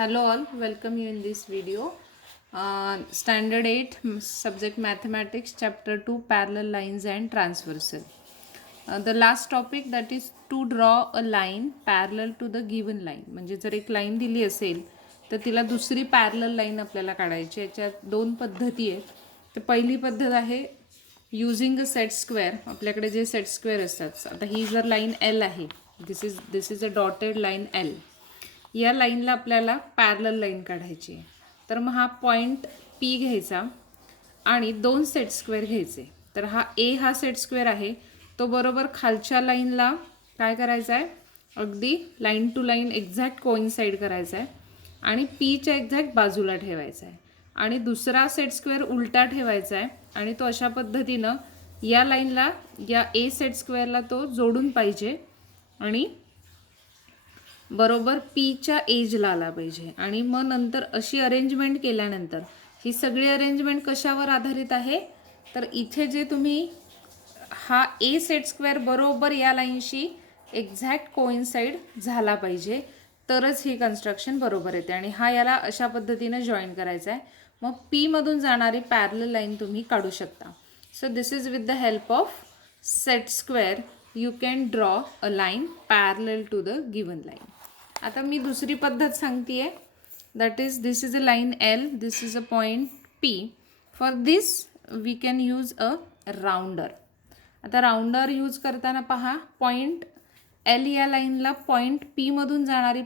Hello all, welcome you in this video. Standard 8 subject mathematics chapter 2 parallel lines and transversal. The last topic that is to draw a line parallel to the given line. म्हणजे जर एक line दिली असेल तर तिला दुसरी parallel line आपल्याला काढायची. याच्यात दोन पद्धती आहेत. तर पहिली पद्धत आहे युजिंग अ सेट स्क्वेअर. आपल्याकडे जे सेट स्क्वेअर असतात, आता ही जर लाईन एल आहे, this is a dotted line L. या लाईनला आपल्याला पॅरलल लाईन काढायची आहे. तर मग हा पॉईंट पी घ्यायचा आणि दोन सेट स्क्वेअर घ्यायचे. तर हा ए हा सेट स्क्वेअर आहे, तो बरोबर खालच्या लाईनला काय करायचा आहे, अगदी line to line exact coincide करायचा आहे आणि पीच्या एक्झॅक्ट बाजूला ठेवायचा आहे. आणि दुसरा सेट स्क्वेअर उलटा ठेवायचा आहे आणि तो अशा पद्धतीनं या लाईनला या ए सेट स्क्वेअरला तो जोडून पाहिजे आणि बरोबर पीच्या एजला आला पाहिजे. आणि मग नंतर अशी अरेंजमेंट केल्यानंतर ही सगळी अरेंजमेंट कशावर आधारित आहे, तर इथे जे तुम्ही हा ए सेट स्क्वेअर बरोबर या लाईनशी एक्झॅक्ट कोइन्साइड झाला पाहिजे, तरच ही कन्स्ट्रक्शन बरोबर येते. आणि हा याला अशा पद्धतीनं जॉईन करायचा आहे. मग पीमधून जाणारी पॅरलल लाईन तुम्ही काढू शकता. So this is with the help of set square you can draw a line parallel to the given line. आता मी दुसरी पद्धत सांगते आहे, that is this is a line L, this is a point P. For this we can use a rounder. आता rounder use करताना पहा, point L या लाईनला पॉईंट पीमधून जाणारी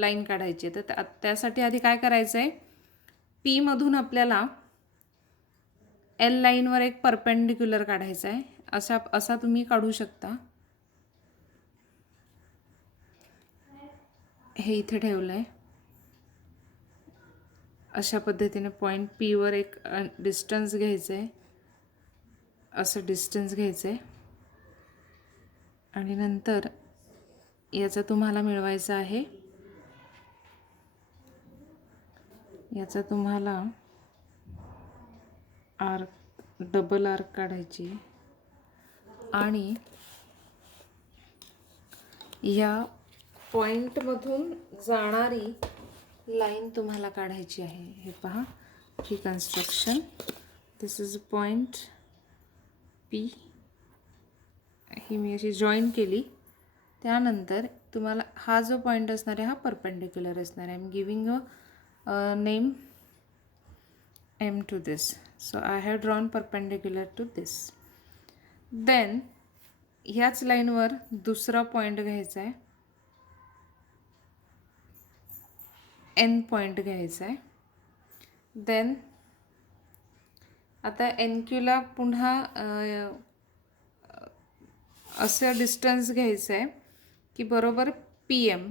लाईन काढायची. तर त्यासाठी आधी काय करायचं आहे, पीमधून आपल्याला एल लाईनवर एक परपेंडिक्युलर काढायचा आहे. असा तुम्ही काढू शकता. हे इथे ठेवलं आहे. अशा पद्धतीने पॉईंट पीवर एक डिस्टन्स घ्यायचं आहे, असं डिस्टन्स घ्यायचं आहे. आणि नंतर याचा तुम्हाला मिळवायचा आहे, याचा तुम्हाला आर्क, डबल आर्क काढायची आणि या पॉईंटमधून जाणारी लाईन तुम्हाला काढायची आहे. हे पहा, ही construction, this is a point P. ही मी अशी जॉईन केली. त्यानंतर तुम्हाला हा जो पॉईंट असणार आहे हा परपेंडिक्युलर असणार आहे. I am giving a name M to this. So I have drawn perpendicular to this. Then ह्याच लाईनवर दुसरा पॉईंट घ्यायचा आहे, एन पॉईंट घ्यायचा आहे. देन आता एन क्यूला पुन्हा असं डिस्टन्स घ्यायचं आहे की बरोबर P M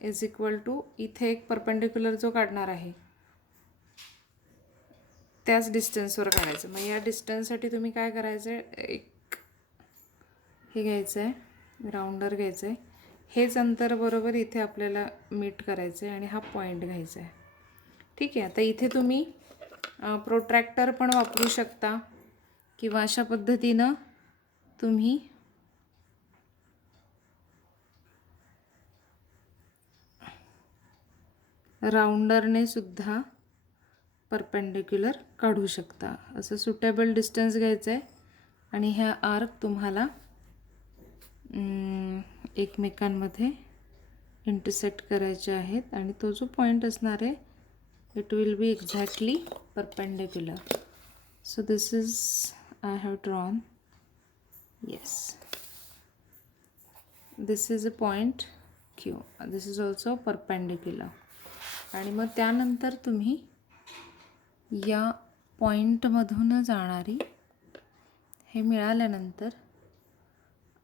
is equal to, इथे एक परपेंडिक्युलर जो काढणार आहे त्याच डिस्टन्सवर काढायचं. मग या डिस्टन्ससाठी तुम्ही काय करायचं आहे, एक हे घ्यायचं आहे, राउंडर घ्यायचं आहे. हेच अंतर बरोबर इथे आपल्याला मीट करायचं आहे आणि हा पॉईंट घ्यायचा आहे. ठीक आहे. आता इथे तुम्ही प्रोट्रॅक्टर पण वापरू शकता किंवा अशा पद्धतीनं तुम्ही राउंडरने सुद्धा परपेंडिक्युलर काढू शकता. असं सुटेबल डिस्टन्स घ्यायचं आहे आणि ह्या आर्क तुम्हाला एकमेकांमध्ये इंटरसेक्ट करायचे आहेत आणि तो जो पॉईंट असणार आहे it will be exactly perpendicular. So this is I have drawn, yes, this is a point Q, this is also perpendicular. आणि मग त्यानंतर तुम्ही या पॉईंटमधून जाणारी, हे मिळाल्यानंतर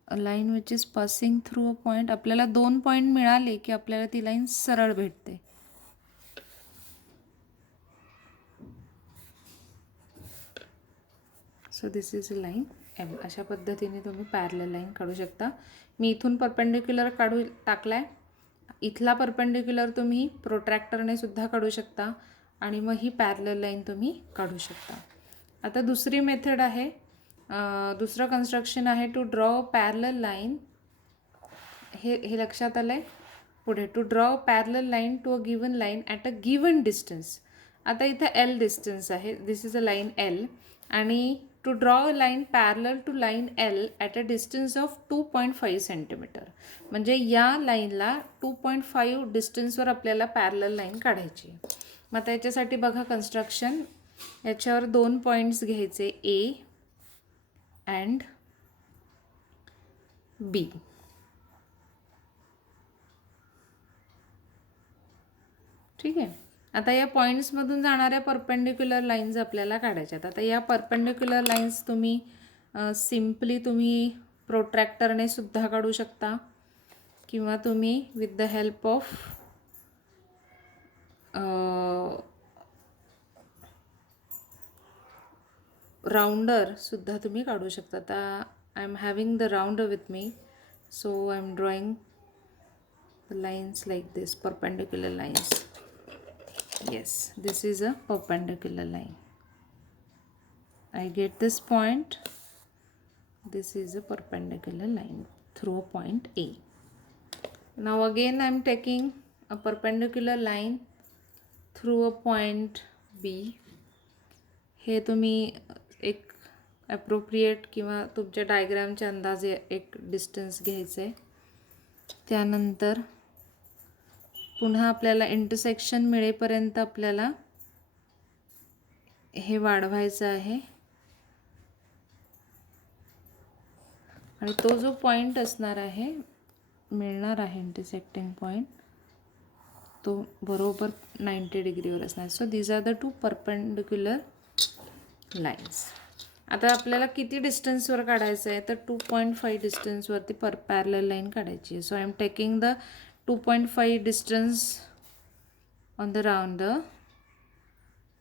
line which is passing through a point, आपल्याला दोन पॉईंट मिळाले की आपल्याला ती लाईन सरळ भेटते. So this is a line M. अशा पद्धतीने तुम्ही पॅरलल लाईन काढू शकता. मी इथून परपेंडिक्युलर टाकला आहे. इथला परपेंडिक्युलर तुम्ही प्रोट्रॅक्टरने सुद्धा काढू शकता आणि मग ही पॅरलल लाईन तुम्ही काढू शकता. आता दुसरी मेथड आहे, दुसरं कन्स्ट्रक्शन आहे टू ड्रॉ पॅरलल लाईन. हे लक्षात आलं आहे. पुढे to draw parallel line to a given line at a given distance. आता इथं एल डिस्टन्स आहे, this is a line L, आणि to draw a line parallel to line L at a distance of 2.5 centimetre. म्हणजे या लाईनला 2.5 डिस्टन्सवर आपल्याला parallel line काढायची आहे. मग आता याच्यासाठी बघा कन्स्ट्रक्शन, याच्यावर 2 पॉईंट्स घ्यायचे ए अँड बी. ठीक आहे. आता या पॉईंट्समधून जाणाऱ्या परपेंडिक्युलर लाईन्स आपल्याला काढायच्यात. आता या परपेंडिक्युलर लाईन्स तुम्ही सिम्पली तुम्ही प्रोट्रॅक्टरने सुद्धा काढू शकता, किंवा तुम्ही with the help of rounder सुद्धा तुम्ही काढू शकता. आता I am having the rounder with me, so I am drawing the lines like this, perpendicular lines. Yes, this is a perpendicular line. I get this point. This is a perpendicular line through a point A. Now again I am taking a perpendicular line through a point B. हे तुम्ही एक appropriate किंवा तुमच्या डायग्रामच्या अंदाजे एक distance घ्यायचं आहे. त्यानंतर पुन्हा आपल्याला इंटरसेक्शन मिळेपर्यंत आपल्याला हे वाढवायचं आहे, आणि तो जो पॉईंट असणार आहे, मिळणार आहे इंटरसेक्टिंग पॉईंट, तो बरोबर 90 डिग्रीवर असणार. So these are the 2 perpendicular lines. आता आपल्याला किती डिस्टन्सवर काढायचं आहे, तर 2.5 डिस्टन्सवरती पॅरलल लाईन काढायची आहे. So I am taking the 2.5 distance on the rounder,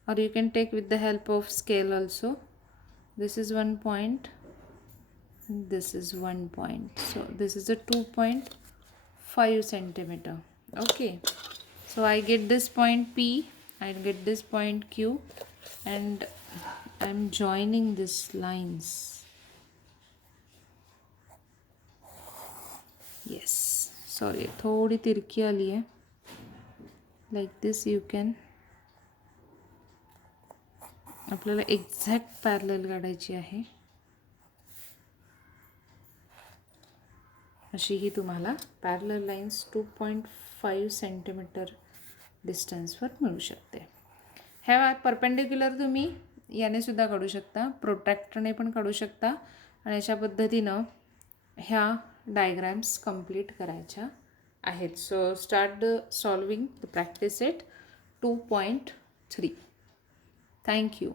or you can take with the help of scale also. This is 1 point, this is 1 point, so this is a 2.5 centimeter. Okay, so I get this point P, I get this point Q, and I'm joining these lines. Yes, sorry थोडी तिरकी आली आहे. Like this you can, आपल्याला exact parallel काढायची आहे. अशी ही तुम्हाला parallel lines 2.5 centimetre डिस्टन्सवर मिळू शकते. ह्या परपेंडिक्युलर तुम्ही याने सुद्धा काढू शकता, प्रोट्रॅक्टरने पण काढू शकता, आणि अशा पद्धतीनं ह्या डायग्रॅम्स कंप्लीट करायच्या आहेत. So start the solving the practice at 2.3. Thank you.